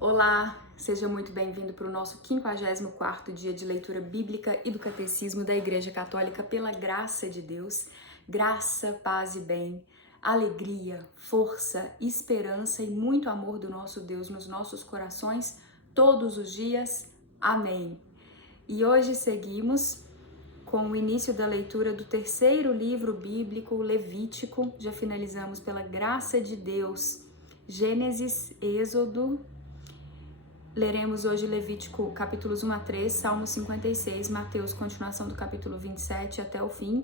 Olá, seja muito bem-vindo para o nosso 54º dia de leitura bíblica e do Catecismo da Igreja Católica pela graça de Deus. Graça, paz e bem, alegria, força, esperança e muito amor do nosso Deus nos nossos corações todos os dias. Amém. E hoje seguimos com o início da leitura do terceiro livro bíblico, Levítico. Já finalizamos pela graça de Deus, Gênesis, Êxodo. Leremos hoje Levítico capítulos 1 a 3, Salmo 56, Mateus, continuação do capítulo 27 até o fim,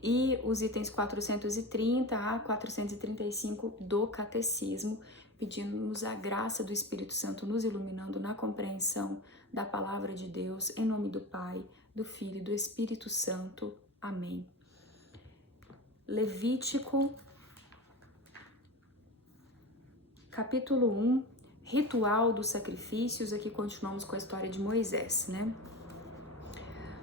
e os itens 430 a 435 do Catecismo. Pedimos a graça do Espírito Santo nos iluminando na compreensão da palavra de Deus, em nome do Pai, do Filho e do Espírito Santo. Amém. Levítico, capítulo 1, Ritual dos sacrifícios. Aqui continuamos com a história de Moisés, né?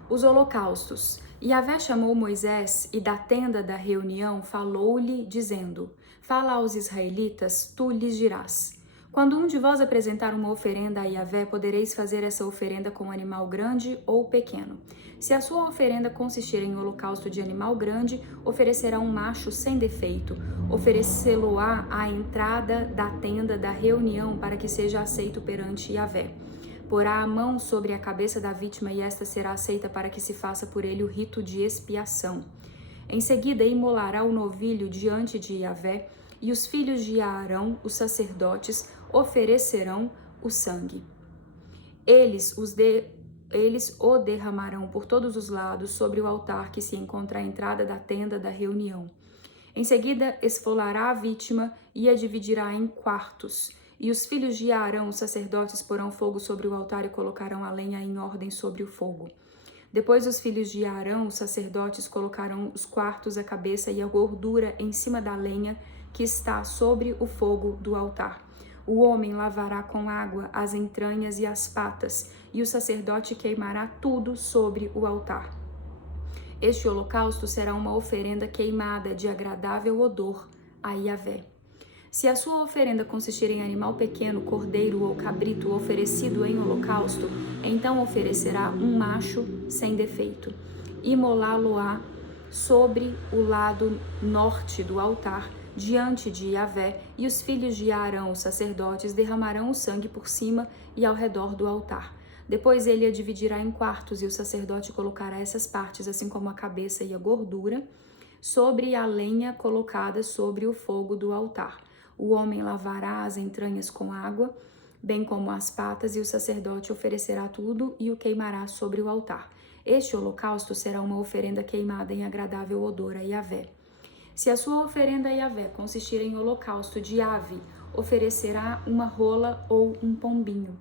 Os holocaustos. Yahvé chamou Moisés e da tenda da reunião falou-lhe, dizendo: Fala aos israelitas, tu lhes dirás: Quando um de vós apresentar uma oferenda a Yahvé, podereis fazer essa oferenda com animal grande ou pequeno. Se a sua oferenda consistir em holocausto de animal grande, oferecerá um macho sem defeito. Oferecê-lo-á à entrada da tenda da reunião para que seja aceito perante Yahvé. Porá a mão sobre a cabeça da vítima e esta será aceita para que se faça por ele o rito de expiação. Em seguida, imolará o novilho diante de Yahvé e os filhos de Arão, os sacerdotes, oferecerão o sangue. Eles o derramarão por todos os lados sobre o altar que se encontra à entrada da tenda da reunião. Em seguida, esfolará a vítima e a dividirá em quartos. E os filhos de Arão, os sacerdotes, porão fogo sobre o altar e colocarão a lenha em ordem sobre o fogo. Depois os filhos de Arão, os sacerdotes, colocarão os quartos, a cabeça e a gordura em cima da lenha que está sobre o fogo do altar. O homem lavará com água as entranhas e as patas, e o sacerdote queimará tudo sobre o altar. Este holocausto será uma oferenda queimada de agradável odor a Yahvé. Se a sua oferenda consistir em animal pequeno, cordeiro ou cabrito oferecido em holocausto, então oferecerá um macho sem defeito. Imolá-lo-á sobre o lado norte do altar, diante de Yahvé, e os filhos de Arão, os sacerdotes, derramarão o sangue por cima e ao redor do altar. Depois ele a dividirá em quartos, e o sacerdote colocará essas partes, assim como a cabeça e a gordura, sobre a lenha colocada sobre o fogo do altar. O homem lavará as entranhas com água, bem como as patas, e o sacerdote oferecerá tudo e o queimará sobre o altar. Este holocausto será uma oferenda queimada em agradável odor a Yahvé. Se a sua oferenda a Yahvé consistir em holocausto de ave, oferecerá uma rola ou um pombinho.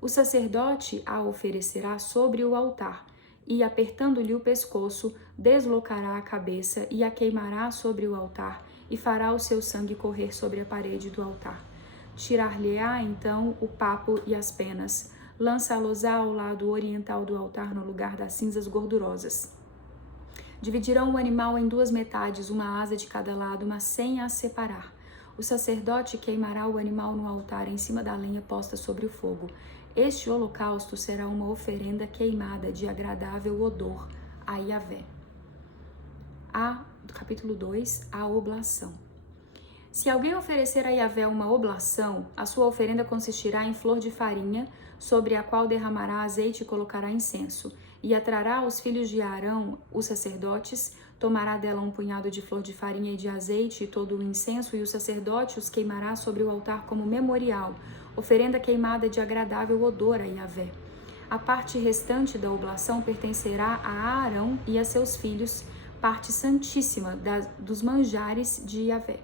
O sacerdote a oferecerá sobre o altar e, apertando-lhe o pescoço, deslocará a cabeça e a queimará sobre o altar e fará o seu sangue correr sobre a parede do altar. Tirar-lhe-á então o papo e as penas, lançá-los-á ao lado oriental do altar no lugar das cinzas gordurosas. Dividirão o animal em duas metades, uma asa de cada lado, mas sem as separar. O sacerdote queimará o animal no altar em cima da lenha posta sobre o fogo. Este holocausto será uma oferenda queimada de agradável odor a Yahvé. Capítulo 2, a oblação. Se alguém oferecer a Yahvé uma oblação, a sua oferenda consistirá em flor de farinha, sobre a qual derramará azeite e colocará incenso, e atrará os filhos de Arão, os sacerdotes, tomará dela um punhado de flor de farinha e de azeite e todo o incenso, e o sacerdote os queimará sobre o altar como memorial, oferenda queimada de agradável odor a Yahvé. A parte restante da oblação pertencerá a Arão e a seus filhos, parte santíssima dos manjares de Yahvé.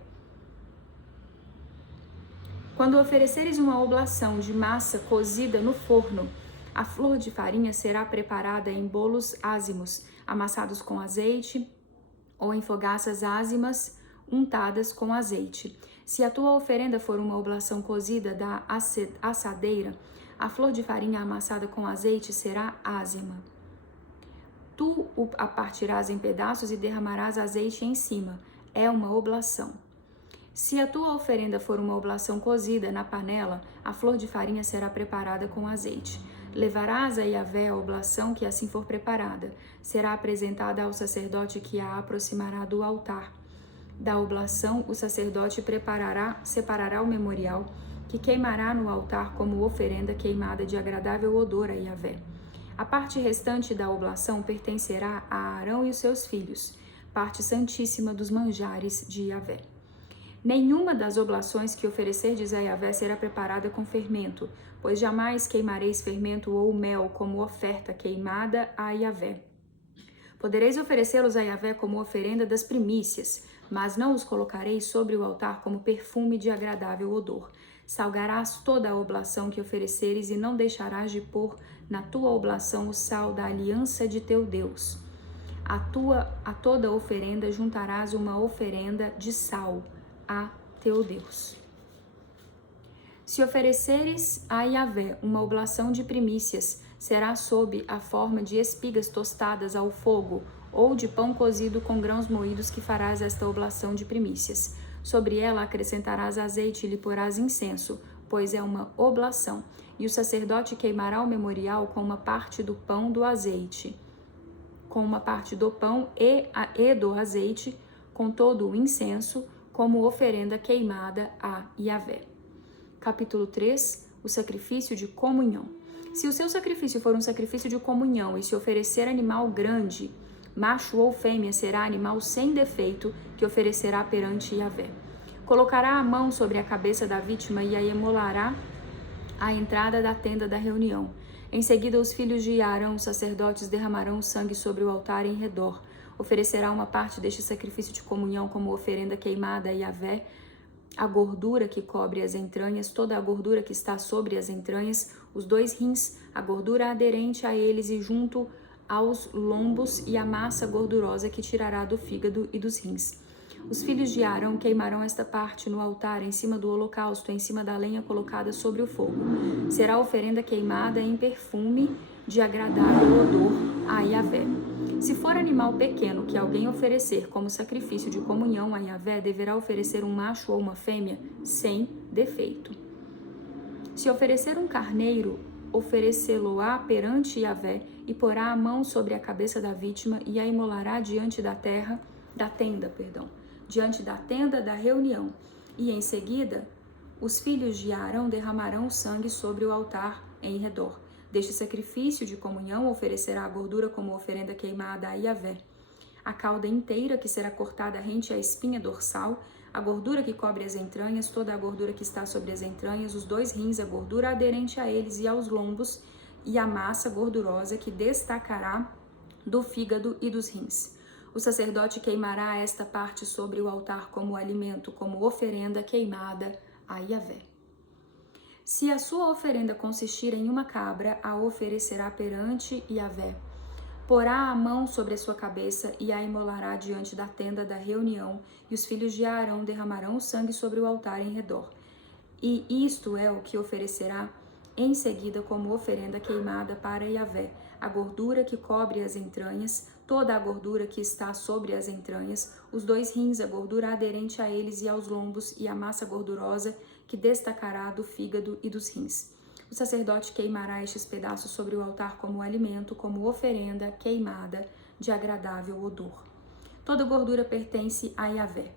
Quando ofereceres uma oblação de massa cozida no forno, a flor de farinha será preparada em bolos ázimos, amassados com azeite, ou em fogaças ázimas, untadas com azeite. Se a tua oferenda for uma oblação cozida da assadeira, a flor de farinha amassada com azeite será ázima. Tu a partirás em pedaços e derramarás azeite em cima. É uma oblação. Se a tua oferenda for uma oblação cozida na panela, a flor de farinha será preparada com azeite. Levarás a Yahvé a oblação que assim for preparada. Será apresentada ao sacerdote que a aproximará do altar. Da oblação, o sacerdote separará o memorial, que queimará no altar como oferenda queimada de agradável odor a Yahvé. A parte restante da oblação pertencerá a Arão e os seus filhos, parte santíssima dos manjares de Yahvé. Nenhuma das oblações que oferecerdes a Yahvé será preparada com fermento, pois jamais queimareis fermento ou mel como oferta queimada a Yahvé. Podereis oferecê-los a Yahvé como oferenda das primícias, mas não os colocareis sobre o altar como perfume de agradável odor. Salgarás toda a oblação que ofereceres e não deixarás de pôr na tua oblação o sal da aliança de teu Deus. A toda oferenda juntarás uma oferenda de sal a teu Deus. Se ofereceres a Yahvé uma oblação de primícias, será sob a forma de espigas tostadas ao fogo ou de pão cozido com grãos moídos que farás esta oblação de primícias. Sobre ela acrescentarás azeite e lhe porás incenso, pois é uma oblação. E o sacerdote queimará o memorial com uma parte do pão do azeite, com uma parte do pão e do azeite, com todo o incenso, como oferenda queimada a Yahvé. Capítulo 3. O sacrifício de comunhão. Se o seu sacrifício for um sacrifício de comunhão e se oferecer animal grande, macho ou fêmea, será animal sem defeito que oferecerá perante Yahvé. Colocará a mão sobre a cabeça da vítima e a imolará à entrada da tenda da reunião. Em seguida, os filhos de Arão, os sacerdotes, derramarão o sangue sobre o altar em redor. Oferecerá uma parte deste sacrifício de comunhão como oferenda queimada a Yahvé, a gordura que cobre as entranhas, toda a gordura que está sobre as entranhas, os 2 rins, a gordura aderente a eles e junto aos lombos e a massa gordurosa que tirará do fígado e dos rins. Os filhos de Arão queimarão esta parte no altar, em cima do holocausto, em cima da lenha colocada sobre o fogo. Será oferenda queimada em perfume de agradável odor a Yahvé. Se for animal pequeno que alguém oferecer como sacrifício de comunhão a Yahvé, deverá oferecer um macho ou uma fêmea sem defeito. Se oferecer um carneiro, oferecê-lo-á perante Yahvé e porá a mão sobre a cabeça da vítima e a imolará diante diante da tenda da reunião. E em seguida, os filhos de Arão derramarão o sangue sobre o altar em redor. Deste sacrifício de comunhão oferecerá a gordura como oferenda queimada a Yahvé. A cauda inteira que será cortada rente à espinha dorsal, a gordura que cobre as entranhas, toda a gordura que está sobre as entranhas, os 2 rins, a gordura aderente a eles e aos lombos, e a massa gordurosa que destacará do fígado e dos rins. O sacerdote queimará esta parte sobre o altar como alimento, como oferenda queimada a Yahvé. Se a sua oferenda consistir em uma cabra, a oferecerá perante Yahvé. Porá a mão sobre a sua cabeça e a imolará diante da tenda da reunião, e os filhos de Arão derramarão o sangue sobre o altar em redor. E isto é o que oferecerá em seguida como oferenda queimada para Yahvé: a gordura que cobre as entranhas, toda a gordura que está sobre as entranhas, os 2 rins, a gordura aderente a eles e aos lombos, e a massa gordurosa que destacará do fígado e dos rins. O sacerdote queimará estes pedaços sobre o altar como alimento, como oferenda queimada de agradável odor. Toda gordura pertence a Yahvé.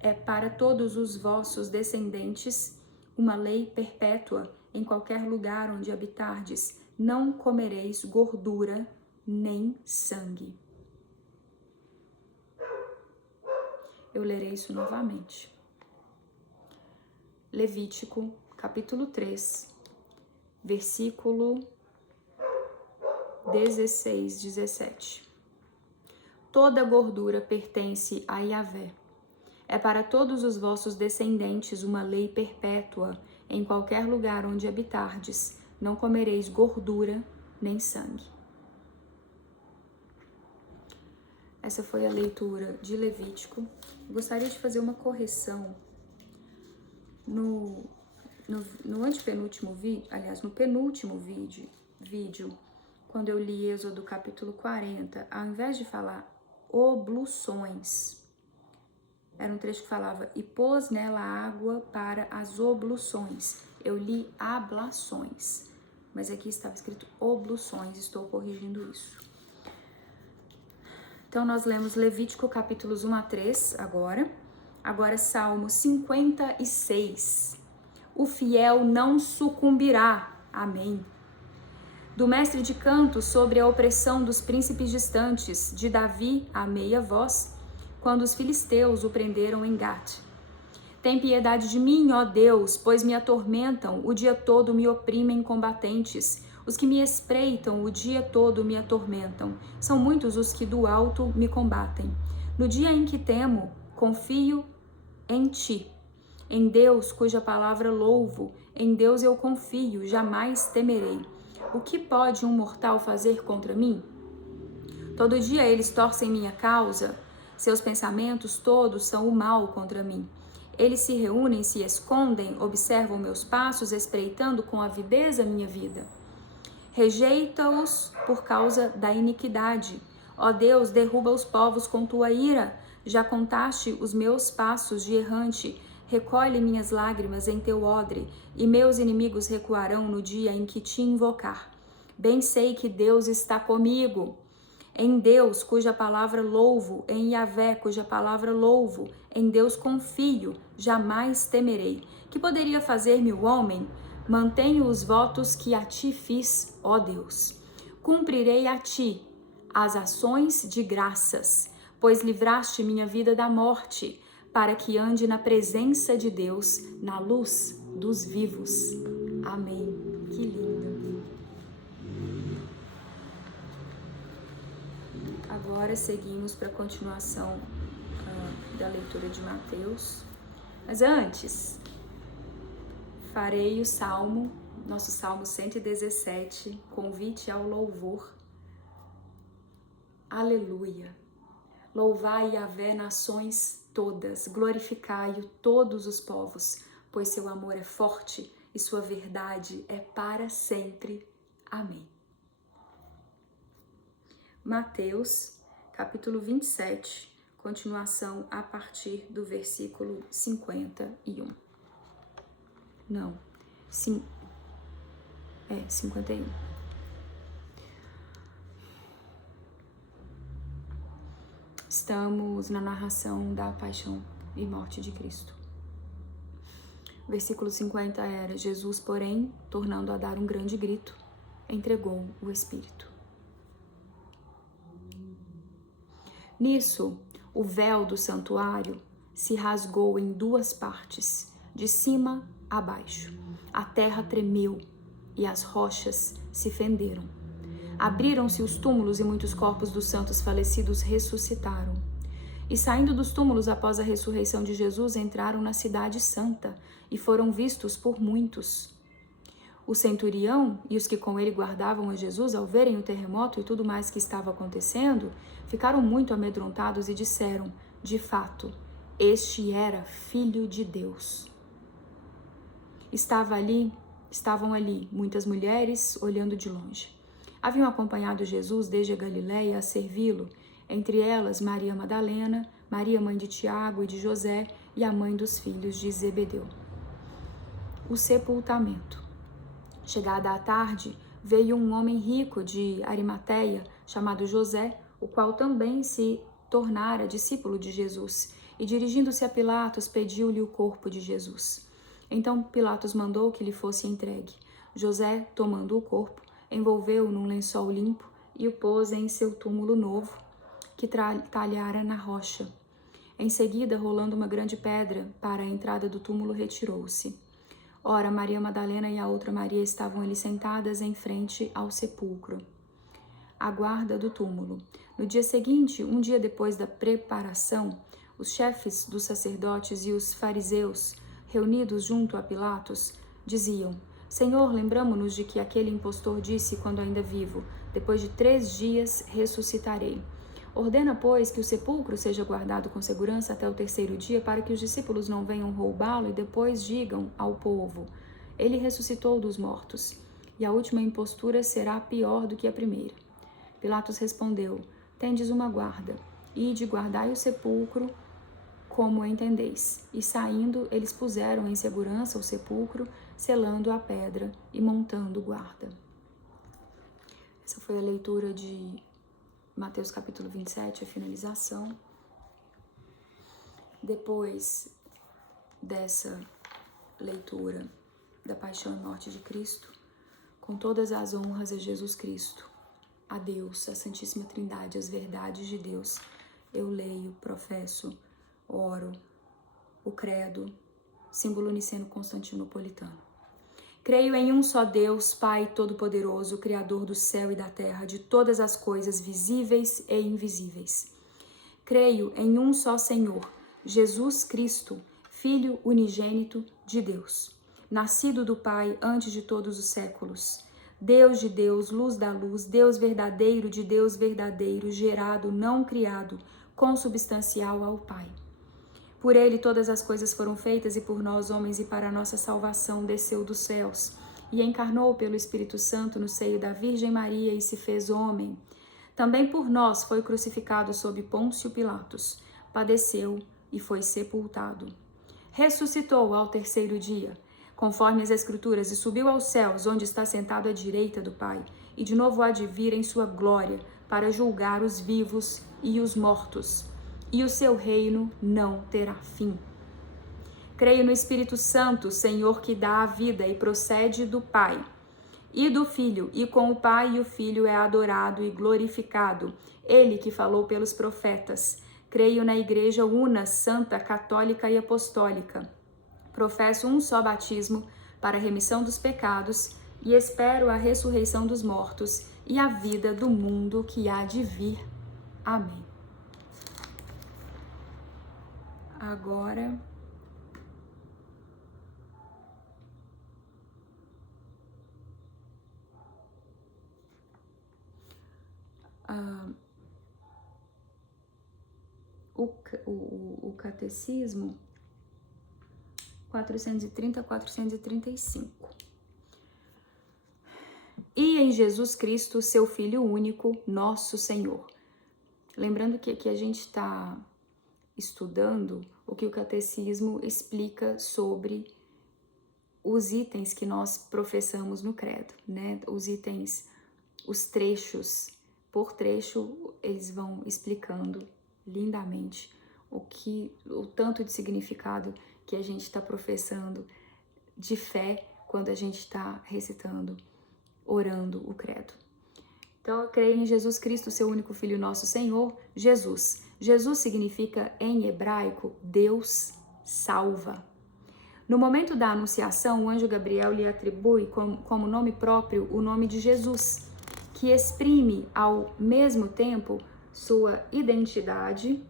É para todos os vossos descendentes uma lei perpétua em qualquer lugar onde habitardes. Não comereis gordura nem sangue. Eu lerei isso novamente. Levítico, capítulo 3, versículo 16, 17. Toda gordura pertence a Yahvé. É para todos os vossos descendentes uma lei perpétua, em qualquer lugar onde habitardes. Não comereis gordura nem sangue. Essa foi a leitura de Levítico. Eu gostaria de fazer uma correção no antepenúltimo vídeo, aliás, no penúltimo vídeo, quando eu li Êxodo capítulo 40, ao invés de falar obluções, Era um trecho que falava, e pôs nela água para as obluções. Eu li ablações, mas aqui estava escrito obluções, estou corrigindo isso. Então, nós lemos Levítico capítulos 1 a 3 agora. Agora, Salmo 56. O fiel não sucumbirá. Amém. Do mestre de canto sobre a opressão dos príncipes distantes, de Davi a meia voz, quando os filisteus o prenderam em Gate. Tem piedade de mim, ó Deus, pois me atormentam, o dia todo me oprimem combatentes. Os que me espreitam o dia todo me atormentam. São muitos os que do alto me combatem. No dia em que temo, confio em ti. Em Deus, cuja palavra louvo, em Deus eu confio, jamais temerei. O que pode um mortal fazer contra mim? Todo dia eles torcem minha causa, seus pensamentos todos são o mal contra mim. Eles se reúnem, se escondem, observam meus passos, espreitando com avidez a minha vida. Rejeita-os por causa da iniquidade. Ó Deus, derruba os povos com tua ira. Já contaste os meus passos de errante. Recolhe minhas lágrimas em teu odre, e meus inimigos recuarão no dia em que te invocar. Bem sei que Deus está comigo. Em Deus, cuja palavra louvo, em Yahvé, cuja palavra louvo, em Deus confio, jamais temerei. Que poderia fazer-me o homem? Mantenho os votos que a ti fiz, ó Deus. Cumprirei a ti as ações de graças, pois livraste minha vida da morte, para que ande na presença de Deus, na luz dos vivos. Amém. Que lindo. Agora seguimos para a continuação da leitura de Mateus. Mas antes, farei o salmo, nosso salmo 117, convite ao louvor. Aleluia. Louvai Yahvé nações todas, glorificai-o todos os povos, pois seu amor é forte e sua verdade é para sempre. Amém. Mateus, capítulo 27, continuação a partir do versículo 51. Não, 51. Estamos na narração da paixão e morte de Cristo. Versículo 50 era: Jesus, porém, tornando a dar um grande grito, entregou o Espírito. Nisso, o véu do santuário se rasgou em duas partes, de cima a baixo. A terra tremeu e as rochas se fenderam. Abriram-se os túmulos e muitos corpos dos santos falecidos ressuscitaram. E saindo dos túmulos após a ressurreição de Jesus, entraram na cidade santa e foram vistos por muitos. O centurião e os que com ele guardavam a Jesus, ao verem o terremoto e tudo mais que estava acontecendo, ficaram muito amedrontados e disseram: de fato, este era Filho de Deus. Estavam ali muitas mulheres olhando de longe. Haviam acompanhado Jesus desde a Galiléia a servi-lo, entre elas Maria Madalena, Maria mãe de Tiago e de José e a mãe dos filhos de Zebedeu. O sepultamento. Chegada a tarde, veio um homem rico de Arimateia, chamado José, o qual também se tornara discípulo de Jesus, e dirigindo-se a Pilatos, pediu-lhe o corpo de Jesus. Então Pilatos mandou que lhe fosse entregue. José, tomando o corpo, envolveu-o num lençol limpo e o pôs em seu túmulo novo, que talhara na rocha. Em seguida, rolando uma grande pedra para a entrada do túmulo, retirou-se. Ora, Maria Madalena e a outra Maria estavam ali sentadas em frente ao sepulcro, à guarda do túmulo. No dia seguinte, um dia depois da preparação, os chefes dos sacerdotes e os fariseus, reunidos junto a Pilatos, diziam: Senhor, lembramo-nos de que aquele impostor disse, quando ainda vivo: depois de 3 dias ressuscitarei. Ordena, pois, que o sepulcro seja guardado com segurança até o 3º dia, para que os discípulos não venham roubá-lo e depois digam ao povo: ele ressuscitou dos mortos, e a última impostura será pior do que a primeira. Pilatos respondeu: tendes uma guarda, ide, guardai o sepulcro como entendeis. E saindo, eles puseram em segurança o sepulcro, selando a pedra e montando guarda. Essa foi a leitura de Mateus capítulo 27, a finalização. Depois dessa leitura da paixão e morte de Cristo, com todas as honras a Jesus Cristo, a Deus, a Santíssima Trindade, as verdades de Deus, eu leio, professo, oro o credo, símbolo niceno-constantinopolitano. Creio em um só Deus, Pai Todo-Poderoso, Criador do céu e da terra, de todas as coisas visíveis e invisíveis. Creio em um só Senhor, Jesus Cristo, Filho unigênito de Deus, nascido do Pai antes de todos os séculos, Deus de Deus, luz da luz, Deus verdadeiro de Deus verdadeiro, gerado, não criado, consubstancial ao Pai. Por ele todas as coisas foram feitas e por nós, homens, e para a nossa salvação desceu dos céus e encarnou pelo Espírito Santo no seio da Virgem Maria e se fez homem. Também por nós foi crucificado sob Pôncio Pilatos, padeceu e foi sepultado. Ressuscitou ao terceiro dia, conforme as Escrituras, e subiu aos céus, onde está sentado à direita do Pai, e de novo há de vir em sua glória para julgar os vivos e os mortos, e o seu reino não terá fim. Creio no Espírito Santo, Senhor, que dá a vida e procede do Pai e do Filho, e com o Pai e o Filho é adorado e glorificado, ele que falou pelos profetas. Creio na Igreja una, santa, católica e apostólica. Professo um só batismo para a remissão dos pecados e espero a ressurreição dos mortos e a vida do mundo que há de vir. Amém. Agora, o catecismo 430 a 435. E em Jesus Cristo, seu Filho único, nosso Senhor. Lembrando que aqui a gente está estudando o que o catecismo explica sobre os itens que nós professamos no credo, né? Os itens, os trechos, por trecho, eles vão explicando lindamente o tanto de significado que a gente está professando de fé quando a gente está recitando, orando o credo. Então, eu creio em Jesus Cristo, seu único Filho, nosso Senhor, Jesus. Jesus significa, em hebraico, Deus salva. No momento da anunciação, o anjo Gabriel lhe atribui como nome próprio o nome de Jesus, que exprime ao mesmo tempo sua identidade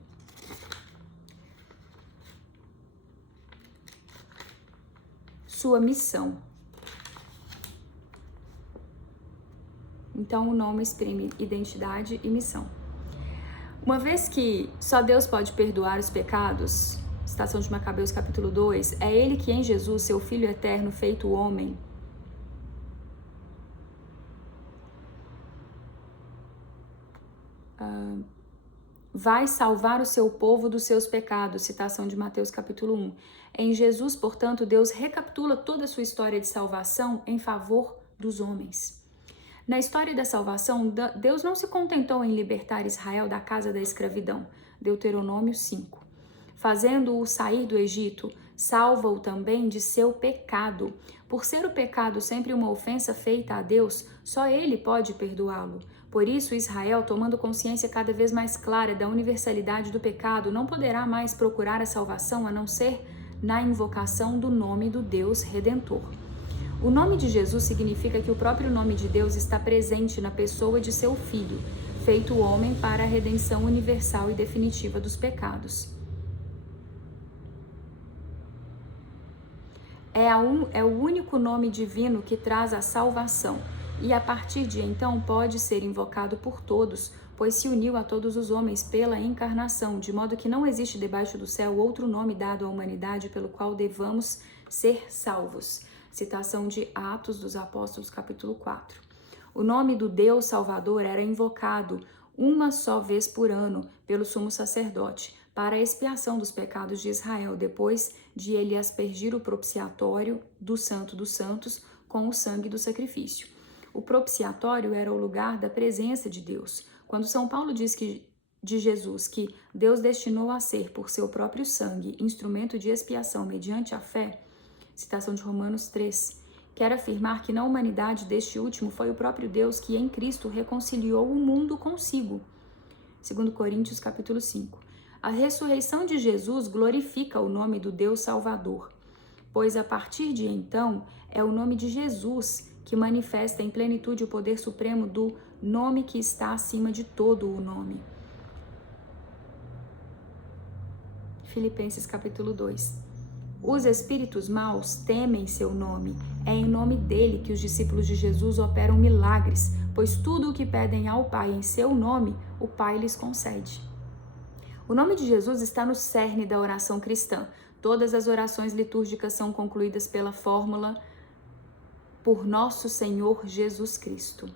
sua missão. Então, o nome exprime identidade e missão. Uma vez que só Deus pode perdoar os pecados, Citação de Macabeus capítulo 2, é ele que em Jesus, seu Filho eterno, feito homem, vai salvar o seu povo dos seus pecados, citação de Mateus capítulo 1. Em Jesus, portanto, Deus recapitula toda a sua história de salvação em favor dos homens. Na história da salvação, Deus não se contentou em libertar Israel da casa da escravidão, Deuteronômio 5. Fazendo-o sair do Egito, salva-o também de seu pecado. Por ser o pecado sempre uma ofensa feita a Deus, só ele pode perdoá-lo. Por isso, Israel, tomando consciência cada vez mais clara da universalidade do pecado, não poderá mais procurar a salvação a não ser na invocação do nome do Deus Redentor. O nome de Jesus significa que o próprio nome de Deus está presente na pessoa de seu Filho, feito homem para a redenção universal e definitiva dos pecados. É o único nome divino que traz a salvação e a partir de então pode ser invocado por todos, pois se uniu a todos os homens pela encarnação, de modo que não existe debaixo do céu outro nome dado à humanidade pelo qual devamos ser salvos. Citação de Atos dos Apóstolos, capítulo 4. O nome do Deus Salvador era invocado uma só vez por ano pelo sumo sacerdote, para a expiação dos pecados de Israel, depois de ele aspergir o propiciatório do Santo dos Santos com o sangue do sacrifício. O propiciatório era o lugar da presença de Deus. Quando São Paulo diz de Jesus que Deus destinou a ser, por seu próprio sangue, instrumento de expiação mediante a fé, citação de Romanos 3, quer afirmar que na humanidade deste último foi o próprio Deus que em Cristo reconciliou o mundo consigo. 2 Coríntios capítulo 5. A ressurreição de Jesus glorifica o nome do Deus Salvador, pois a partir de então é o nome de Jesus que manifesta em plenitude o poder supremo do nome que está acima de todo o nome. Filipenses capítulo 2. Os espíritos maus temem seu nome. É em nome dele que os discípulos de Jesus operam milagres, pois tudo o que pedem ao Pai em seu nome, o Pai lhes concede. O nome de Jesus está no cerne da oração cristã. Todas as orações litúrgicas são concluídas pela fórmula por nosso Senhor Jesus Cristo.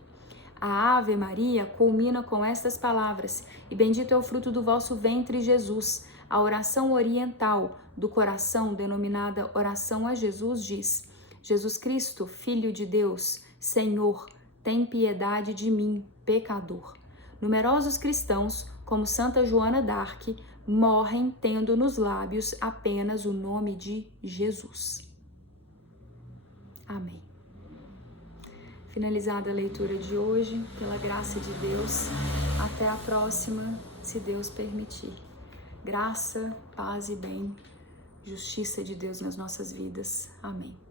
A Ave Maria culmina com estas palavras: e bendito é o fruto do vosso ventre, Jesus. A oração oriental do coração, denominada oração a Jesus, diz: Jesus Cristo, Filho de Deus, Senhor, tem piedade de mim, pecador. Numerosos cristãos, como Santa Joana d'Arc, morrem tendo nos lábios apenas o nome de Jesus. Amém. Finalizada a leitura de hoje, pela graça de Deus, até a próxima, se Deus permitir. Graça, paz e bem, justiça de Deus nas nossas vidas. Amém.